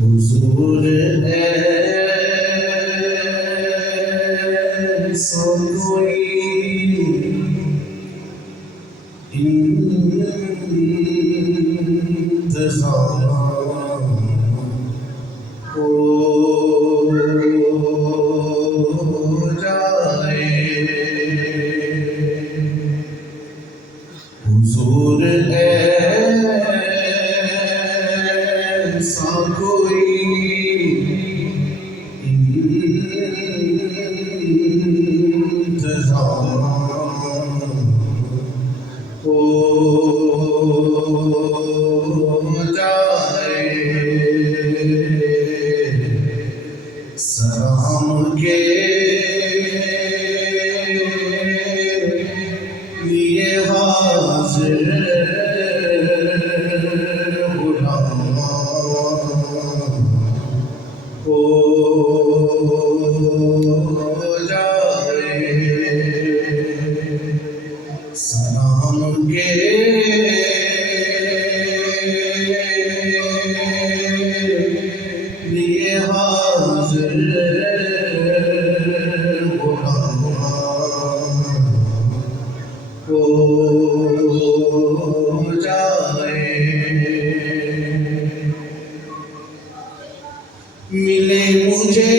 हुजूर ऐसा कोई इंतज़ाम हो जाए। हुजूर ऐसा कोई इंतज़ाम हो जाए। सलाम के लिए हाज़िर गुलाम हो जाए। सलाम के लिए हाज़िर गुलाम हो जाए। मिले मुझे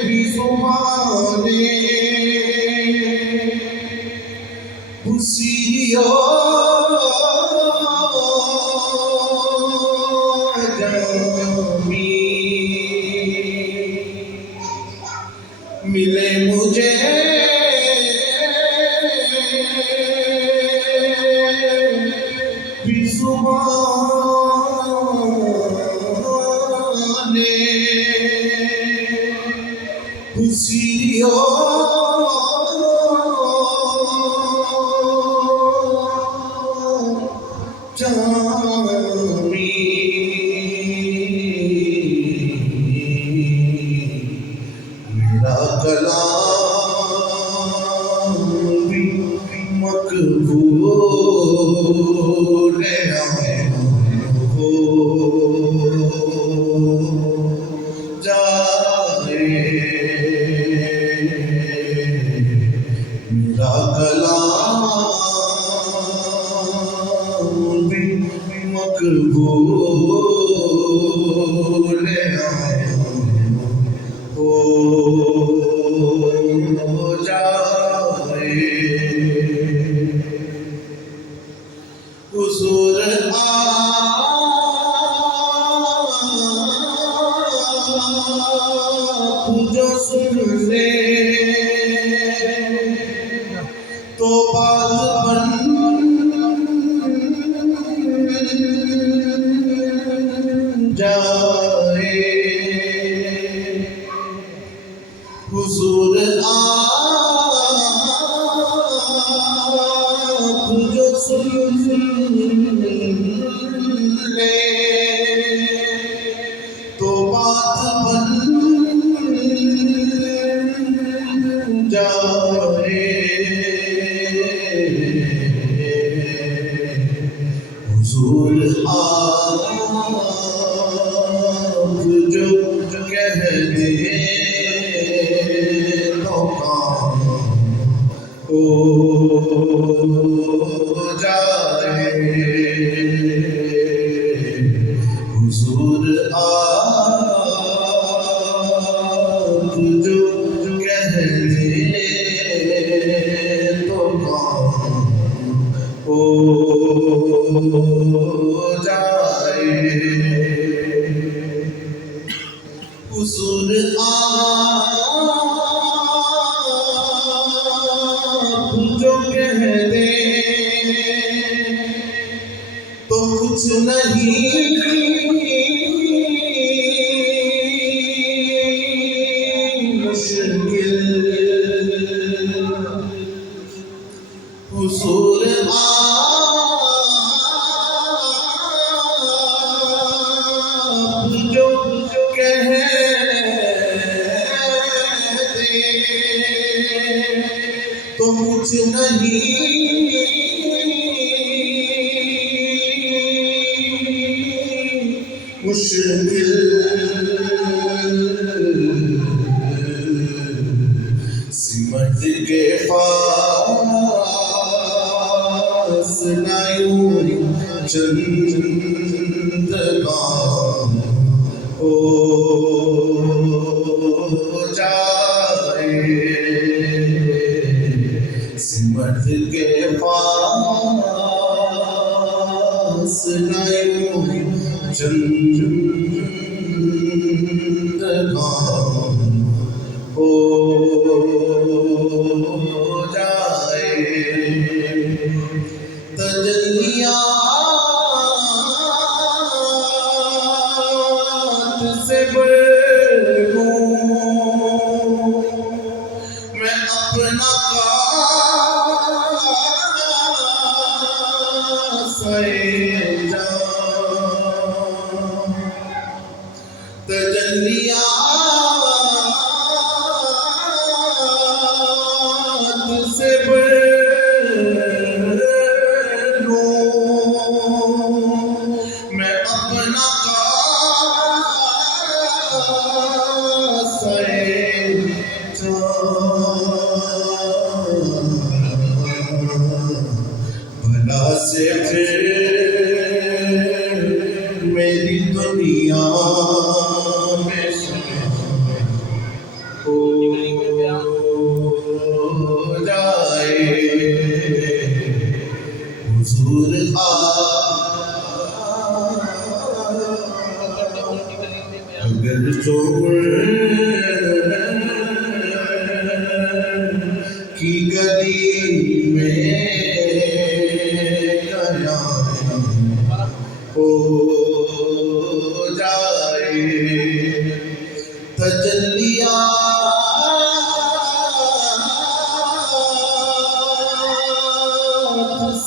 भी ज़ुबाने उसी जामी। मिले मुझे भी ज़ुबाने उसी जामी। मेरा कलाम भी मकबूल हो जाए। मेरा कलाम भी मकबूल हो जाए। हुजूर आप जो सुन ले तो बात बन जाए। हुजूर आप जो सुन ले तो बात बन जाए। हुजूर आप जो कह दे तो काम हो जाए। हुजूर आप जो कह दे तो काम हो जाए। हुजूर आप जो कह दे तो कुछ नहीं मुश्किल। हुजूर आप जो कह दे तो कुछ नहीं मुश्किल सिमट के पास लायूं चंद्रकांत हो जाए, सिमट के पास लायूं चंद्रकांत हो जाए। तजल्लियात से बढ़ूं मैं अपना तजल्लियात से बढ़ूं मैं अपना भला से फिर मेरी दुनिया में हो जाए, हुजूर अगर जो की गली में गया हो जाए। तजल्लियात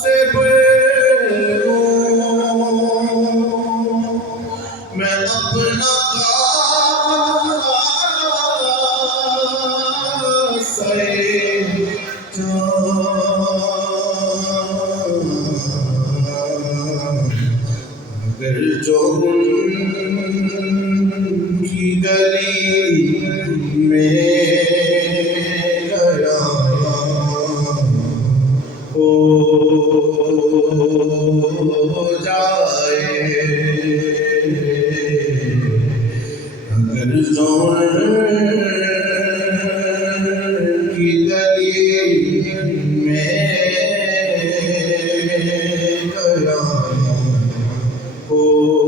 से बढ़ूं मैं अपना अगर जो की गली में गया हो जाए, अगर जो की गली में गया हो जाए।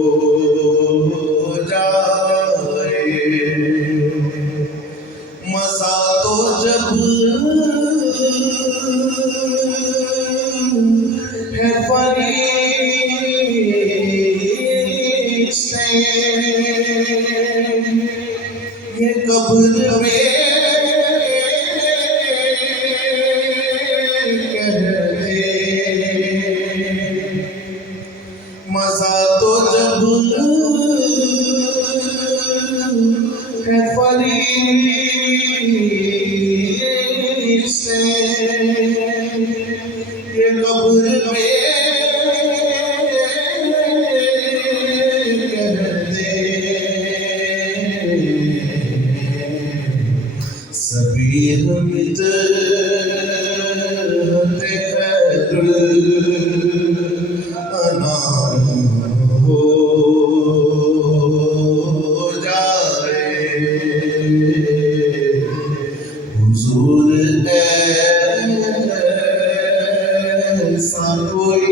मज़ा तो जब है फरिश्ते ये कब्र में मज़ा तो जब है फरिश्ते ये कब्र में कहते सभी हमद हो जाए, हुजूर ऐसा कोई